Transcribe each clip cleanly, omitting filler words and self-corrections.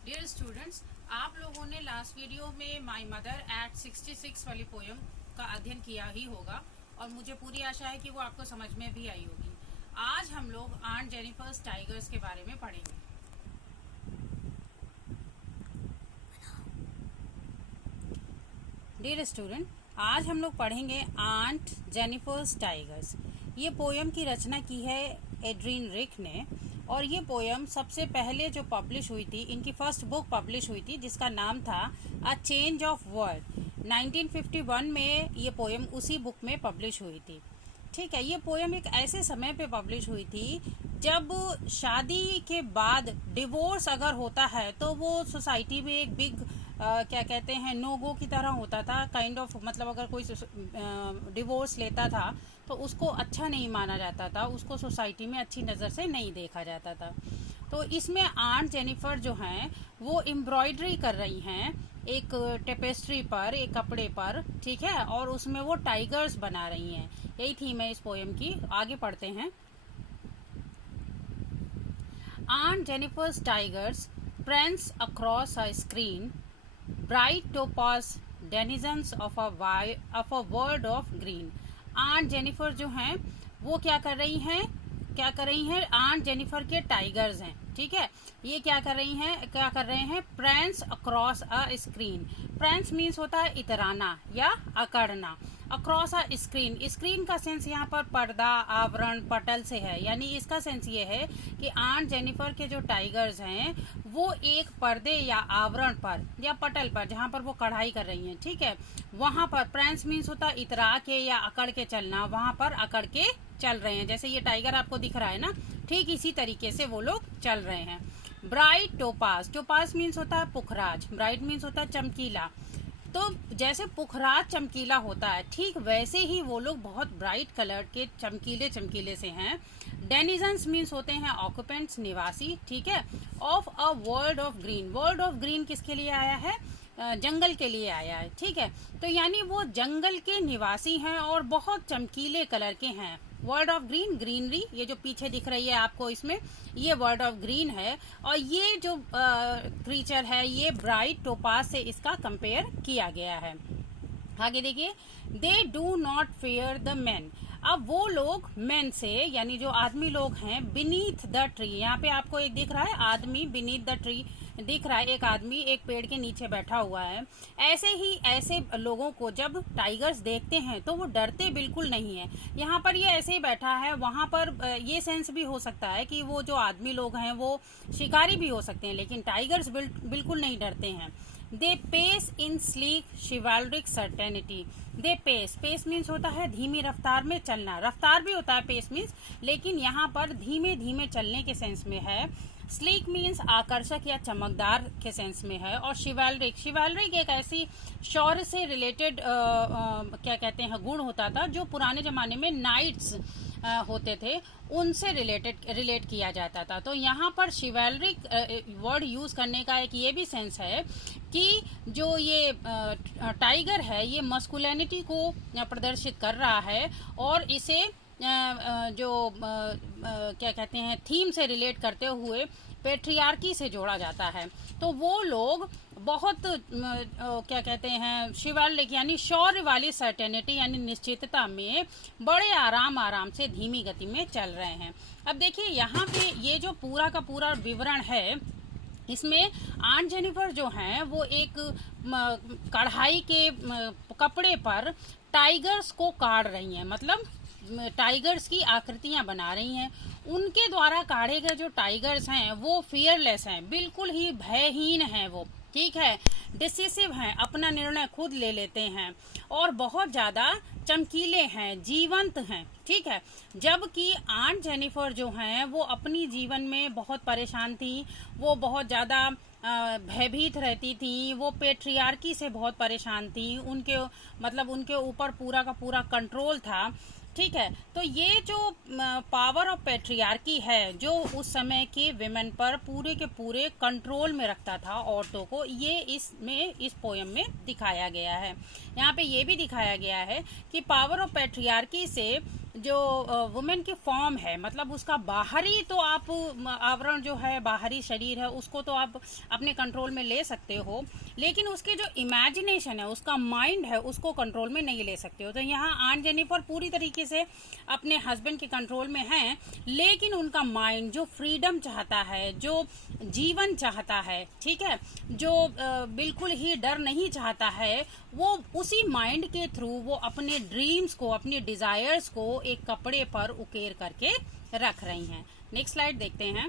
Dear students, आप लोगों ने लास्ट वीडियो में माय मदर एट 66 वाली पोयम का अध्ययन किया ही होगा और मुझे पूरी आशा है कि वो आपको समझ में भी आई होगी। आज हम लोग आंट जेनिफर्स टाइगर्स के बारे में पढ़ेंगे। डियर स्टूडेंट, आज हम लोग पढ़ेंगे आंट जेनिफर्स टाइगर्स। ये पोयम की रचना की है एड्रीन रिक ने और ये पोयम सबसे पहले जो पब्लिश हुई थी, इनकी फर्स्ट बुक पब्लिश हुई थी जिसका नाम था अ चेंज ऑफ वर्ल्ड। 1951 में ये पोयम उसी बुक में पब्लिश हुई थी। ठीक है, ये पोयम एक ऐसे समय पे पब्लिश हुई थी जब शादी के बाद डिवोर्स अगर होता है तो वो सोसाइटी में एक बिग क्या कहते हैं नो गो की तरह होता था। काइंड ऑफ मतलब अगर कोई डिवोर्स लेता था तो उसको अच्छा नहीं माना जाता था, उसको सोसाइटी में अच्छी नज़र से नहीं देखा जाता था। तो इसमें आंट जेनिफर जो हैं वो एम्ब्रॉयडरी कर रही हैं एक टेपेस्ट्री पर, एक कपड़े पर, ठीक है, और उसमें वो टाइगर्स बना रही हैं। यही थीम है इस पोयम की। आगे पढ़ते हैं। Aunt Jennifer's tigers prance across a screen, bright topaz denizens of a world of green. Aunt Jennifer जो हैं वो क्या कर रही हैं आंट जेनिफर के टाइगर्स हैं। ठीक है, ये क्या कर रहे हैं prance across a screen. Prance means होता है इतराना या अकड़ना। अक्रॉस अ स्क्रीन, स्क्रीन का सेंस यहाँ पर पर्दा, आवरण, पटल से है। यानी इसका सेंस ये है कि आंट जेनिफर के जो टाइगर्स हैं वो एक पर्दे या आवरण पर या पटल पर, जहाँ पर वो कढ़ाई कर रही हैं, ठीक है, वहां पर प्रेंस मीन्स होता है इतरा के या अकड़ के चलना, वहां पर अकड़ के चल रहे हैं। जैसे ये टाइगर आपको दिख रहा है ना, ठीक इसी तरीके से वो लोग चल रहे हैं। ब्राइट टोपाज, टोपाज मीन्स होता है पुखराज, ब्राइट मीन्स होता है चमकीला। तो जैसे पुखराज चमकीला होता है, ठीक वैसे ही वो लोग बहुत ब्राइट कलर के चमकीले से हैं। डेनिजन्स मीन्स होते हैं ऑक्यूपेंट्स, निवासी, ठीक है, of a world of green. World of green किसके लिए आया है? जंगल के लिए आया है। ठीक है, तो यानी वो जंगल के निवासी हैं और बहुत चमकीले कलर के हैं। वर्ल्ड ऑफ ग्रीन, ग्रीनरी, ये जो पीछे दिख रही है आपको इसमें, ये वर्ल्ड ऑफ ग्रीन है। और ये जो क्रीचर है ये ब्राइट टोपाज से इसका कंपेयर किया गया है। आगे देखिए, they do not fair the man. अब वो लोग मैन से, यानी जो आदमी लोग हैं, बीनीथ द ट्री, यहाँ पे आपको एक दिख रहा है आदमी, बीनीथ द ट्री दिख रहा है, एक आदमी एक पेड़ के नीचे बैठा हुआ है। ऐसे लोगों को जब टाइगर्स देखते हैं तो वो डरते बिल्कुल नहीं है। यहाँ पर ये ऐसे ही बैठा है, वहां पर ये सेंस भी हो सकता है कि वो जो आदमी लोग हैं वो शिकारी भी हो सकते हैं, लेकिन टाइगर्स बिल्कुल नहीं डरते हैं। They pace in sleek chivalric certainty. They pace, pace means होता है धीमी रफ्तार में चलना, रफ्तार भी होता है पेस मीन्स, लेकिन यहाँ पर धीमे धीमे चलने के सेंस में है। स्लीक मीन्स आकर्षक या चमकदार के सेंस में है। और शिवाल्रिक, शिवाल्रिक एक ऐसी शौर्य से रिलेटेड क्या कहते हैं गुण होता था जो पुराने जमाने में नाइट्स होते थे, उनसे रिलेट किया जाता था। तो यहाँ पर शिवाल्रिक वर्ड यूज करने का एक ये भी सेंस है कि जो ये टाइगर है ये मस्कुलिनिटी को प्रदर्शित कर रहा है और इसे जो क्या कहते हैं थीम से रिलेट करते हुए पेट्रियार्की से जोड़ा जाता है। तो वो लोग बहुत क्या कहते हैं शिवालिक यानी शौर्य वाली सर्टेनिटी यानी निश्चितता में बड़े आराम से धीमी गति में चल रहे हैं। अब देखिए यहाँ पे ये जो पूरा का पूरा विवरण है, इसमें आंट जेनिफर जो हैं वो एक कढ़ाई के कपड़े पर टाइगर्स को काढ़ रही हैं, मतलब टाइगर्स की आकृतियां बना रही हैं। उनके द्वारा काढ़े गए जो टाइगर्स हैं वो फियरलेस हैं, बिल्कुल ही भयहीन हैं वो, ठीक है, डिसिसिव हैं, अपना निर्णय खुद ले लेते हैं और बहुत ज्यादा चमकीले हैं, जीवंत हैं, ठीक है। जबकि आंट जेनिफर जो हैं वो अपनी जीवन में बहुत परेशान थी, वो बहुत ज्यादा भयभीत रहती थी, वो पेट्रियार्की से बहुत परेशान थी, उनके ऊपर पूरा का पूरा कंट्रोल था, ठीक है। तो ये जो पावर ऑफ पेट्रियार्की है जो उस समय के विमेन पर पूरे के पूरे कंट्रोल में रखता था औरतों को, ये इस पोयम में दिखाया गया है। यहाँ पे ये भी दिखाया गया है कि पावर ऑफ पेट्रियार्की से जो वुमेन की फॉर्म है, मतलब उसका बाहरी तो आप आवरण जो है, बाहरी शरीर है, उसको तो आप अपने कंट्रोल में ले सकते हो, लेकिन उसके जो इमेजिनेशन है, उसका माइंड है, उसको कंट्रोल में नहीं ले सकते हो। तो यहाँ आन जेनिफर पूरी तरीके से अपने हस्बैंड के कंट्रोल में हैं, लेकिन उनका माइंड जो फ्रीडम चाहता है, जो जीवन चाहता है, ठीक है, जो बिल्कुल ही डर नहीं चाहता है, वो उसी माइंड के थ्रू वो अपने ड्रीम्स को, अपने डिजायर्स को एक कपड़े पर उकेर करके रख रही हैं। नेक्स्ट स्लाइड देखते हैं।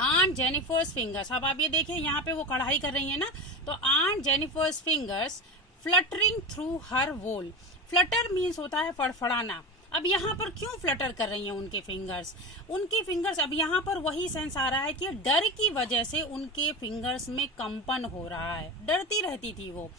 आंट जेनिफर्स फिंगर्स, अब आप ये देखिए यहाँ पे वो कढ़ाई कर रही है ना, तो aunt Jennifer's fingers fluttering through her wool. Flutter means होता है फड़फड़ाना। अब यहाँ पर क्यों फ्लटर कर रही हैं उनके फिंगर्स? उनकी फिंगर्स, अब यहाँ पर वही सेंस आ रहा है कि डर की वजह से उनके फिंगर्स में कंपन हो रहा है, डरती रहती थी वो।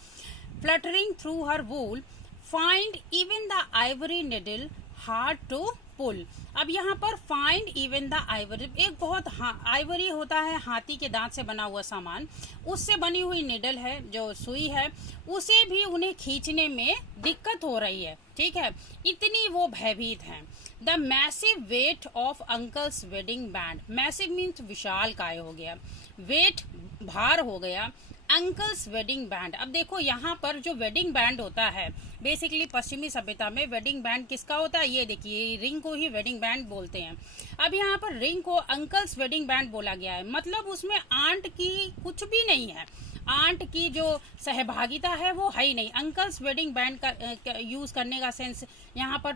Fluttering through her wool, find even the ivory needle hard to pull. अब यहाँ पर फाइंड इवन द आइवरी, एक बहुत आइवरी होता है हाथी के दांत से बना हुआ सामान, उससे बनी हुई निडल है, जो सुई है, उसे भी उन्हें खींचने में दिक्कत हो रही है, ठीक है, इतनी वो भयभीत हैं। The massive weight of uncle's wedding band, massive means विशाल काय हो गया, वेट भार हो गया, अंकल्स वेडिंग बैंड। अब देखो यहाँ पर जो वेडिंग बैंड होता है, बेसिकली पश्चिमी सभ्यता में वेडिंग बैंड किसका होता है, ये देखिए रिंग को ही वेडिंग बैंड बोलते हैं। अब यहाँ पर रिंग को अंकल्स वेडिंग बैंड बोला गया है, मतलब उसमें आंट की कुछ भी नहीं है, आंट की जो सहभागिता है वो है ही नहीं। अंकल्स वेडिंग बैंड का यूज करने का सेंस यहाँ पर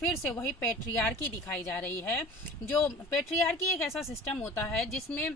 फिर से वही पेट्रियार्की दिखाई जा रही है। जो पेट्रियार्की एक ऐसा सिस्टम होता है जिसमें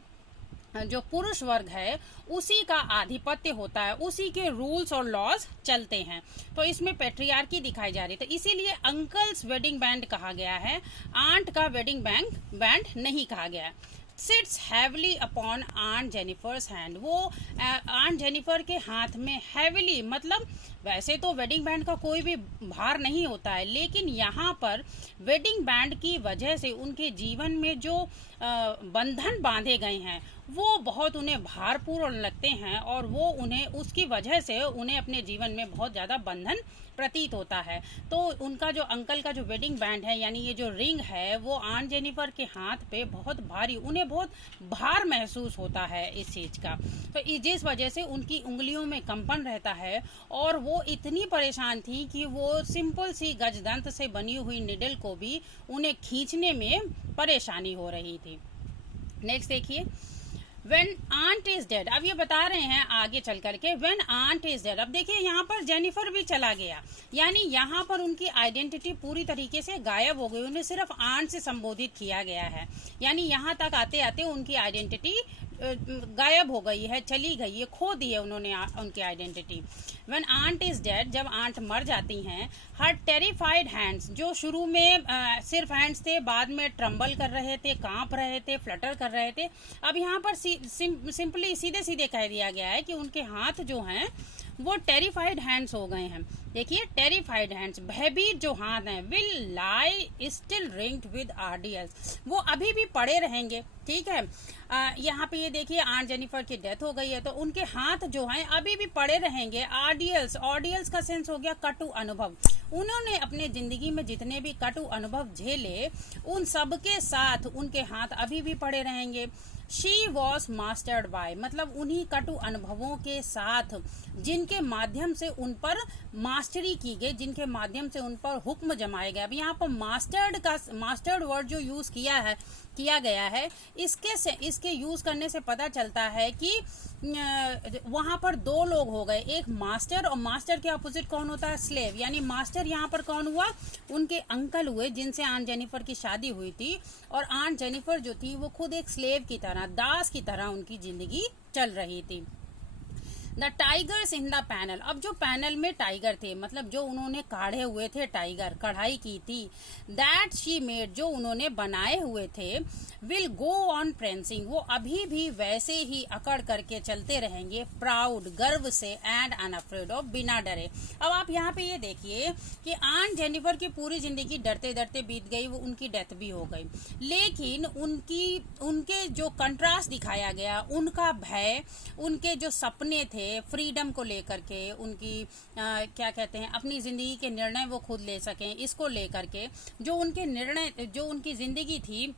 जो पुरुष वर्ग है उसी का आधिपत्य होता है, उसी के रूल्स और लॉज चलते हैं, तो इसमें पेट्रियार्की दिखाई जा रही है। तो इसीलिए अंकल्स वेडिंग बैंड कहा गया है, आंट का वेडिंग बैंड नहीं कहा गया है। Sits heavily upon aunt Jennifer's hand, वो आंट जेनिफर के हाथ में हैवली, मतलब वैसे तो वेडिंग बैंड का कोई भी भार नहीं होता है, लेकिन यहाँ पर वेडिंग बैंड की वजह से उनके जीवन में जो बंधन बांधे गए हैं वो बहुत उन्हें भारपूर्ण लगते हैं, और वो उन्हें उसकी वजह से उन्हें अपने जीवन में बहुत ज़्यादा बंधन प्रतीत होता है। तो उनका जो अंकल का जो वेडिंग बैंड है, यानी ये जो रिंग है, वो आंट जेनिफर के हाथ पे बहुत भारी, उन्हें बहुत भार महसूस होता है इस चीज़ का, तो जिस वजह से उनकी उंगलियों में कंपन रहता है, और वो इतनी परेशान थी कि वो सिंपल सी गजदंत से बनी हुई निडल को भी उन्हें खींचने में परेशानी हो रही थी। नेक्स्ट देखिए, When aunt is dead, अब ये बता रहे हैं आगे चल करके when aunt is dead। अब देखिए यहाँ पर जेनिफर भी चला गया, यानी यहाँ पर उनकी आइडेंटिटी पूरी तरीके से गायब हो गई, उन्हें सिर्फ आंट से संबोधित किया गया है, यानी यहाँ तक आते आते उनकी आइडेंटिटी गायब हो गई है, चली गई है, खो दी है उन्होंने उनकी identity. When aunt is dead, जब आंट मर जाती हैं, हर टेरिफाइड हैंड्स, जो शुरू में सिर्फ हैंड्स थे, बाद में ट्रम्बल कर रहे थे, कांप रहे थे, फ्लटर कर रहे थे, अब यहाँ पर सिंपली सीधे सीधे कह दिया गया है कि उनके हाथ जो हैं वो टेरिफाइड हैंड्स हो गए हैं। देखिए टेरिफाइड हैंड्स, भयभीत जो हाथ हैं, will lie still ringed with ordeals, वो अभी भी पड़े रहेंगे, ठीक है। यहाँ पे ये देखिए आंट जेनिफर की डेथ हो गई है, तो उनके हाथ जो हैं अभी भी पड़े रहेंगे। आरडीएल्स, ऑडियल्स का सेंस हो गया कटु अनुभव, उन्होंने अपने जिंदगी में जितने भी कटु अनुभव झेले उन सब के साथ उनके हाथ अभी भी पड़े रहेंगे। शी वॉज मास्टर्ड बाय, मतलब उन्हीं कटु अनुभवों के साथ जिनके माध्यम से उन पर मास्टरी की गई, जिनके माध्यम से उन पर हुक्म जमाए गए। अब यहाँ पर मास्टर्ड वर्ड जो यूज किया गया है, इसके यूज करने से पता चलता है कि वहां पर दो लोग हो गए, एक मास्टर, और मास्टर के अपोजिट कौन होता है, स्लेव। यानी मास्टर यहाँ पर कौन हुआ, उनके अंकल हुए जिनसे आंट जेनिफर की शादी हुई थी, और आंट जेनिफर जो थी वो खुद एक स्लेव की तरह, दास की तरह उनकी जिंदगी चल रही थी। The tigers in the panel, अब जो पैनल में टाइगर थे, मतलब जो उन्होंने काढ़े हुए थे टाइगर, कढ़ाई की थी, दैट शी मेड, जो उन्होंने बनाए हुए थे, विल गो ऑन प्रेंसिंग, वो अभी भी वैसे ही अकड़ करके चलते रहेंगे, प्राउड, गर्व से, एंड अनअफ्रेड ऑफ, बिना डरे। अब आप यहाँ पे ये देखिए कि आंट जेनिफर की पूरी जिंदगी डरते डरते बीत गई, वो उनकी डेथ भी हो गई, लेकिन उनके जो कंट्रास्ट दिखाया गया, उनका भय, उनके जो सपने थे, थे फ्रीडम को लेकर के, उनकी क्या कहते हैं, अपनी ज़िंदगी के निर्णय वो खुद ले सकें, इसको लेकर के जो उनके निर्णय, जो उनकी ज़िंदगी थी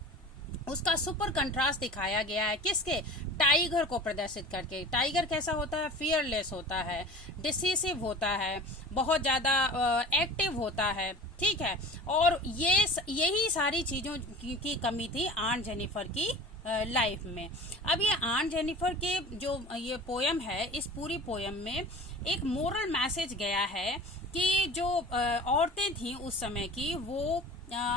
उसका सुपर कंट्रास्ट दिखाया गया है। किसके? टाइगर को प्रदर्शित करके। टाइगर कैसा होता है? फियरलेस होता है, डिसिसिव होता है, बहुत ज़्यादा एक्टिव होता है, ठीक है। और यही सारी चीज़ों की कमी थी आंट जेनिफर की लाइफ में। अब ये आंट जेनिफर के जो ये पोयम है, इस पूरी पोयम में एक मोरल मैसेज गया है कि जो औरतें थीं उस समय की, वो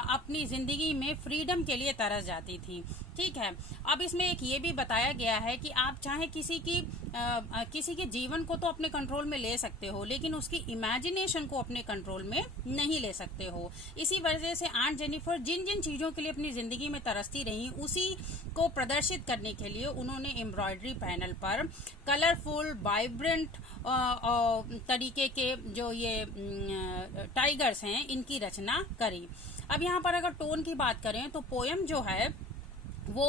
अपनी ज़िंदगी में फ्रीडम के लिए तरस जाती थी, ठीक है। अब इसमें एक ये भी बताया गया है कि आप चाहे किसी के जीवन को तो अपने कंट्रोल में ले सकते हो, लेकिन उसकी इमेजिनेशन को अपने कंट्रोल में नहीं ले सकते हो। इसी वजह से आंट जेनिफर जिन जिन चीज़ों के लिए अपनी ज़िंदगी में तरसती रही, उसी को प्रदर्शित करने के लिए उन्होंने एम्ब्रॉयडरी पैनल पर कलरफुल, वाइब्रेंट तरीके के जो ये टाइगर्स हैं, इनकी रचना करी। अब यहाँ पर अगर टोन की बात करें तो पोयम जो है वो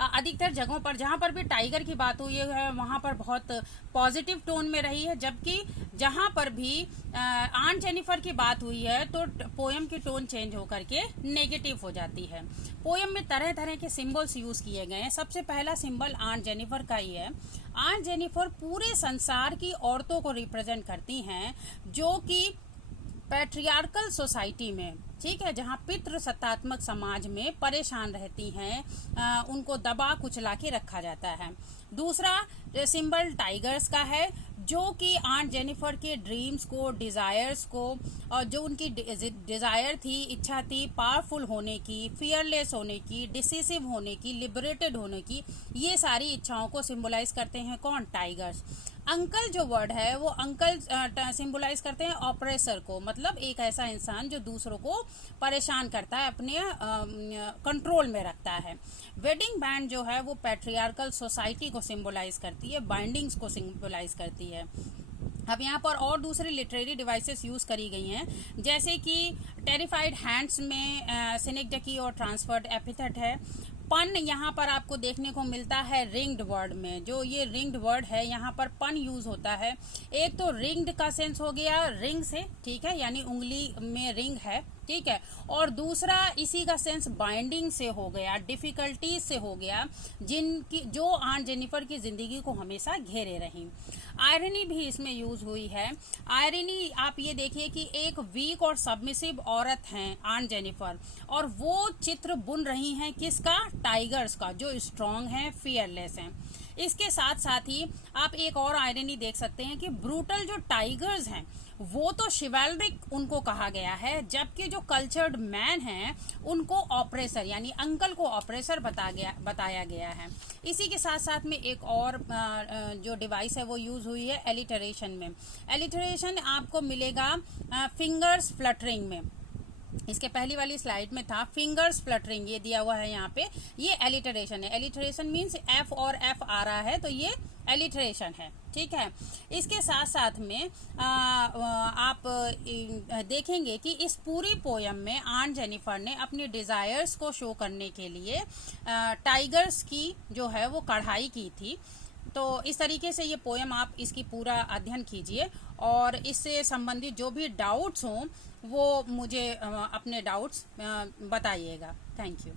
अधिकतर जगहों पर जहाँ पर भी टाइगर की बात हुई है वहाँ पर बहुत पॉजिटिव टोन में रही है, जबकि जहाँ पर भी आंट जेनिफर की बात हुई है तो पोयम की टोन चेंज होकर के नेगेटिव हो जाती है। पोयम में तरह तरह के सिंबल्स यूज किए गए हैं। सबसे पहला सिंबल आंट जेनिफर का ही है। आंट जेनिफर पूरे संसार की औरतों को रिप्रेजेंट करती हैं जो कि पैट्रियार्कल सोसाइटी में, ठीक है, जहाँ पितृ सत्तात्मक समाज में परेशान रहती हैं, उनको दबा कुचला के रखा जाता है। दूसरा सिंबल टाइगर्स का है, जो कि आंट जेनिफर के ड्रीम्स को, डिज़ायर्स को, और जो उनकी डिज़ायर थी, इच्छा थी पावरफुल होने की, फियरलेस होने की, डिसिसिव होने की, लिबरेटेड होने की, ये सारी इच्छाओं को सिंबलाइज करते हैं कौन? टाइगर्स। अंकल जो वर्ड है वो अंकल सिंबलाइज करते हैं ऑपरेसर को, मतलब एक ऐसा इंसान जो दूसरों को परेशान करता है, अपने कंट्रोल में रखता है। वेडिंग बैंड जो है वो पैट्रियार्कल सोसाइटी को सिंबलाइज करती है, बाइंडिंग्स को सिंबलाइज करती है। अब यहाँ पर और दूसरे लिटरेरी डिवाइसेस यूज करी गई हैं, जैसे कि टेरिफाइड हैंड्स में सिनेक्डकी और ट्रांसफर्ड एपिथेट है। पन यहाँ पर आपको देखने को मिलता है रिंग्ड वर्ड में। जो ये रिंग्ड वर्ड है यहाँ पर पन यूज होता है। एक तो रिंग्ड का सेंस हो गया रिंग से, ठीक है, यानी उंगली में रिंग है, ठीक है, और दूसरा इसी का सेंस बाइंडिंग से हो गया, डिफिकल्टीज से हो गया, जिनकी जो आंट जेनिफर की जिंदगी को हमेशा घेरे रही। आयरनी भी इसमें यूज हुई है। आयरनी आप ये देखिए कि एक वीक और सबमिसिव औरत हैं आंट जेनिफर, और वो चित्र बुन रही हैं किसका? टाइगर्स का, जो स्ट्रांग हैं, फियरलेस हैं। इसके साथ साथ ही आप एक और आयरनी देख सकते हैं कि ब्रूटल जो टाइगर्स हैं वो तो शिवैल्रिक उनको कहा गया है, जबकि जो कल्चर्ड मैन हैं उनको ऑपरेसर यानी अंकल को ऑपरेसर बताया गया है। इसी के साथ साथ में एक और जो डिवाइस है वो यूज हुई है एलिटरेशन में। एलिटरेशन आपको मिलेगा फिंगर्स फ्लटरिंग में। इसके पहली वाली स्लाइड में था फिंगर्स फ्लटरिंग, ये दिया हुआ है यहाँ पे, ये एलिटरेशन है। एलिटरेशन मीन्स एफ और एफ आ रहा है तो ये एलिटरेशन है, ठीक है। इसके साथ साथ में आप देखेंगे कि इस पूरी पोयम में आंट जेनिफर ने अपनी डिज़ायर्स को शो करने के लिए टाइगर्स की जो है वो कढ़ाई की थी। तो इस तरीके से ये पोयम आप इसकी पूरा अध्ययन कीजिए, और इससे संबंधित जो भी डाउट्स हों वो मुझे अपने डाउट्स बताइएगा। Thank you.